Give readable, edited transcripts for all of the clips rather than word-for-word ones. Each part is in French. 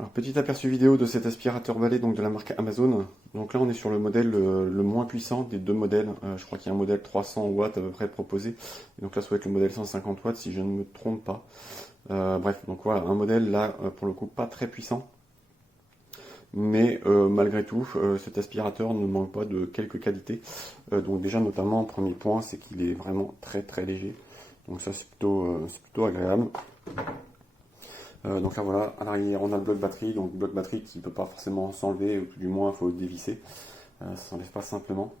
Alors, petit aperçu vidéo de cet aspirateur balai donc de la marque Amazon. Donc là on est sur le modèle le moins puissant des deux modèles. Je crois qu'il y a un modèle 300 watts à peu près proposé. Et donc là ça doit être le modèle 150 watts si je ne me trompe pas. Bref, donc voilà, un modèle là pour le coup pas très puissant. Mais malgré tout, cet aspirateur ne manque pas de quelques qualités. Donc déjà notamment, premier point, c'est qu'il est vraiment très très léger. Donc ça c'est plutôt agréable. Donc là voilà, à l'arrière on a le bloc batterie, donc bloc batterie qui ne peut pas forcément s'enlever, ou tout du moins il faut le dévisser, ça ne s'enlève pas simplement.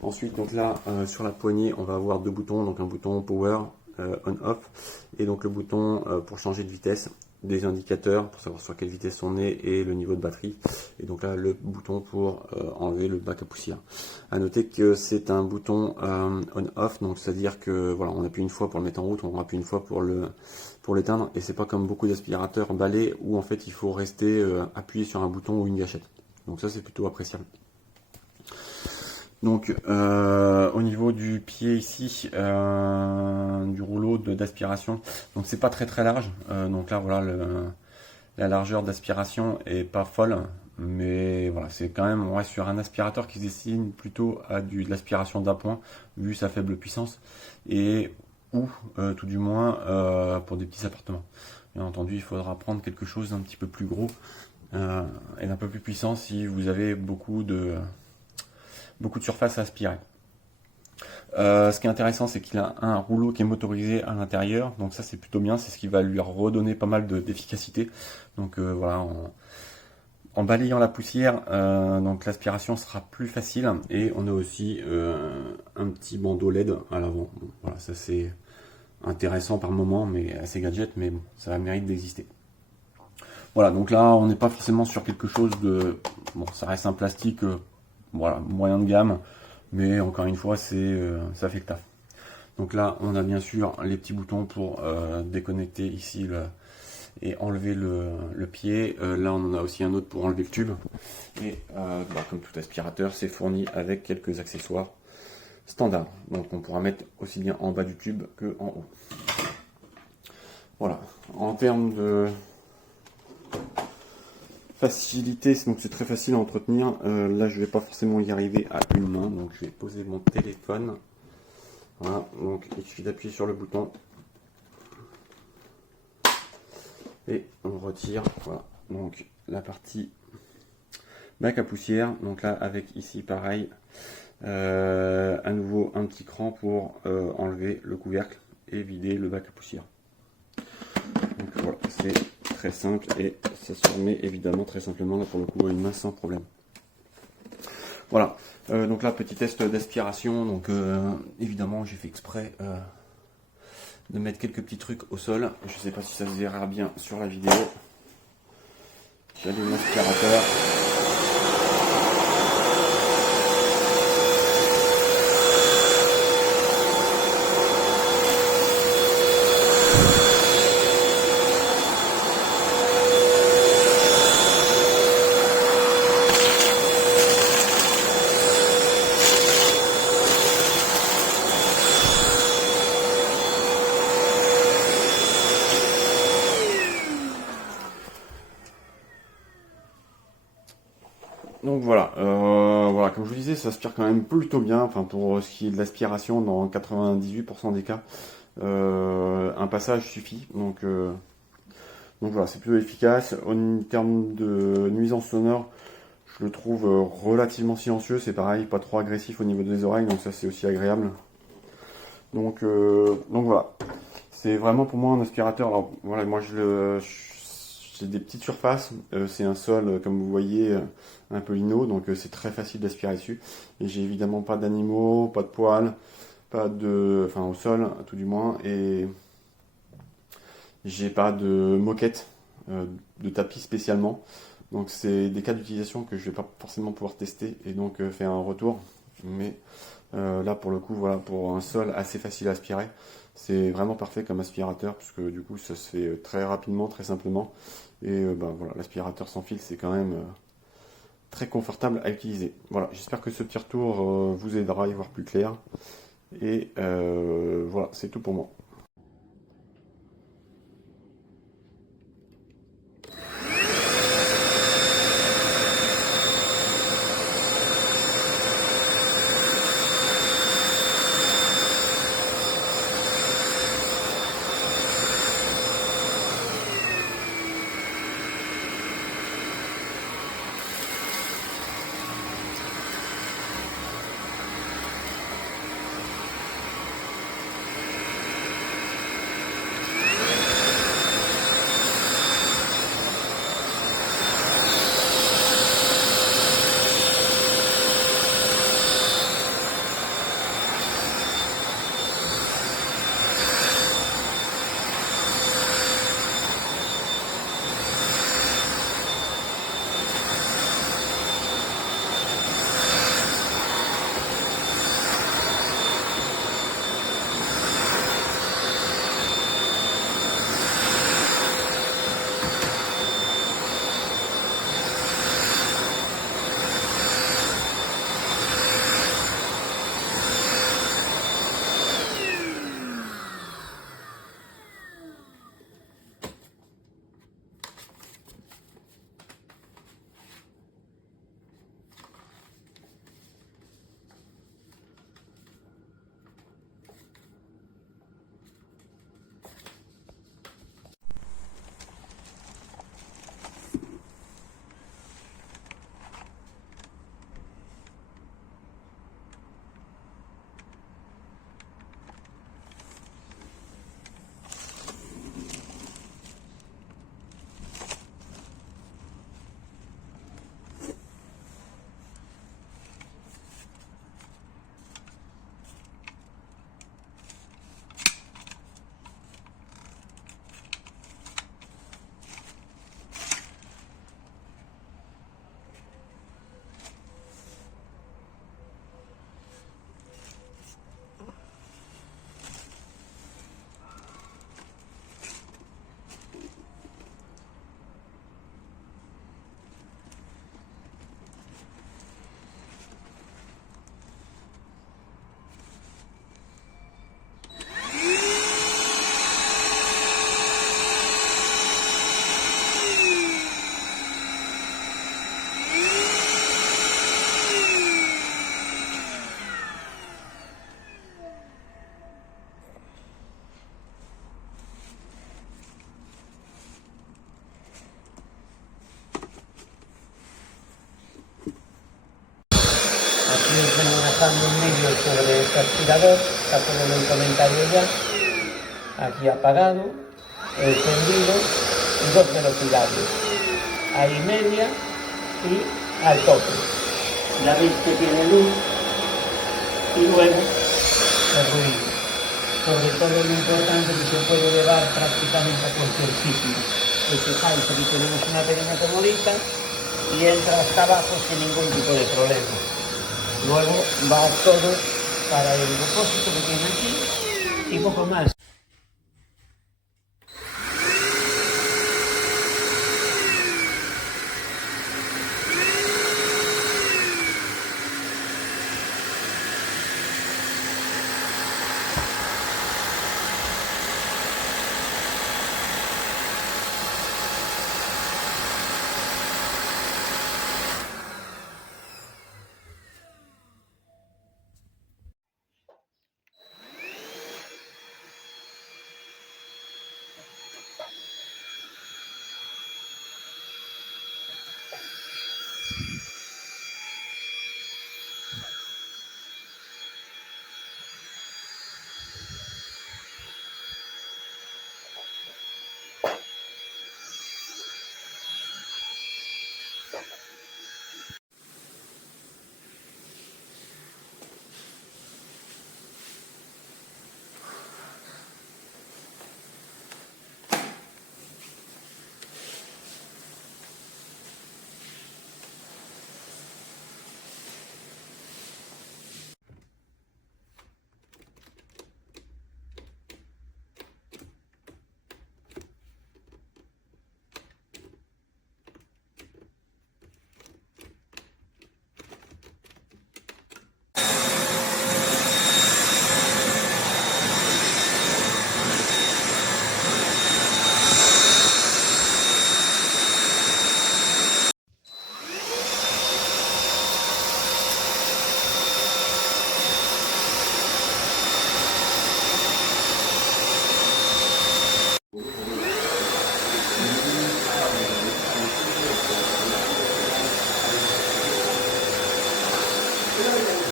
Ensuite donc là sur la poignée on va avoir deux boutons, donc un bouton power on-off et donc le bouton pour changer de vitesse, des indicateurs pour savoir sur quelle vitesse on est et le niveau de batterie, et donc là le bouton pour enlever le bac à poussière. À noter que c'est un bouton on-off, donc c'est à dire que voilà, on appuie une fois pour le mettre en route, on appuie une fois pour l'éteindre, et c'est pas comme beaucoup d'aspirateurs balais où en fait il faut rester appuyé sur un bouton ou une gâchette. Donc ça c'est plutôt appréciable. Donc au niveau du pied ici, du rouleau d'aspiration, donc c'est pas très très large. Donc là voilà, la largeur d'aspiration est pas folle, mais voilà, c'est quand même, on reste sur un aspirateur qui se destine plutôt à de l'aspiration d'appoint vu sa faible puissance, et ou tout du moins pour des petits appartements. Bien entendu, il faudra prendre quelque chose d'un petit peu plus gros et d'un peu plus puissant si vous avez beaucoup de surface à aspirer. Ce qui est intéressant, c'est qu'il a un rouleau qui est motorisé à l'intérieur, donc ça c'est plutôt bien, c'est ce qui va lui redonner pas mal d'efficacité. Donc voilà, en balayant la poussière, donc l'aspiration sera plus facile, et on a aussi un petit bandeau LED à l'avant. Bon, voilà, ça c'est intéressant par moment, mais assez gadget, mais bon, ça mérite d'exister. Voilà, donc là on n'est pas forcément sur quelque chose de, bon, ça reste un plastique, voilà, moyen de gamme, mais encore une fois ça fait le taf. Donc là on a bien sûr les petits boutons pour déconnecter ici et enlever le pied. Là on en a aussi un autre pour enlever le tube, et comme tout aspirateur c'est fourni avec quelques accessoires standards, donc on pourra mettre aussi bien en bas du tube que en haut. Voilà, en termes de facilité, donc c'est très facile à entretenir. Là je vais pas forcément y arriver à une main, donc je vais poser mon téléphone. Voilà, donc il suffit d'appuyer sur le bouton et on retire. Voilà, donc la partie bac à poussière. Donc là avec ici pareil, à nouveau un petit cran pour enlever le couvercle et vider le bac à poussière. Donc voilà, c'est très simple et ça se remet évidemment très simplement là pour le coup à une main sans problème. Voilà, donc là petit test d'aspiration. Donc évidemment j'ai fait exprès de mettre quelques petits trucs au sol. Je ne sais pas si ça se verra bien sur la vidéo. J'allume l'aspirateur. Donc voilà, voilà, comme je vous disais, ça aspire quand même plutôt bien, enfin pour ce qui est de l'aspiration dans 98% des cas, un passage suffit, donc voilà, c'est plutôt efficace. En termes de nuisance sonore, je le trouve relativement silencieux, c'est pareil, pas trop agressif au niveau des oreilles, donc ça c'est aussi agréable. Donc voilà, c'est vraiment pour moi un aspirateur. Alors voilà, moi j'ai des petites surfaces, c'est un sol comme vous voyez un peu lino, donc c'est très facile d'aspirer dessus. Et j'ai évidemment pas d'animaux, pas de poils, pas de, enfin au sol tout du moins, et j'ai pas de moquette, de tapis spécialement. Donc c'est des cas d'utilisation que je vais pas forcément pouvoir tester et donc faire un retour. Mais là pour le coup, voilà, pour un sol assez facile à aspirer, c'est vraiment parfait comme aspirateur puisque du coup ça se fait très rapidement, très simplement. Et voilà, l'aspirateur sans fil c'est quand même très confortable à utiliser. Voilà, j'espère que ce petit retour vous aidera à y voir plus clair. Et voilà, c'est tout pour moi. trabajando un vídeo sobre este aspirador, está todo en el comentario ya, aquí apagado, encendido y dos velocidades, ahí media y al tope. Ya veis que tiene luz y luego el ruido. Sobre todo lo importante que se puede llevar prácticamente a cualquier sitio. Fijáis, aquí tenemos una pequeña comodita y entra hasta abajo sin ningún tipo de problema. Luego va todo para el depósito que tiene aquí y poco más.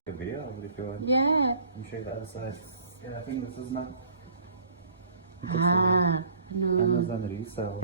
A video if you want. Yeah. You show the other side. Yeah, I think this is not. Ah, no. Amazon resell.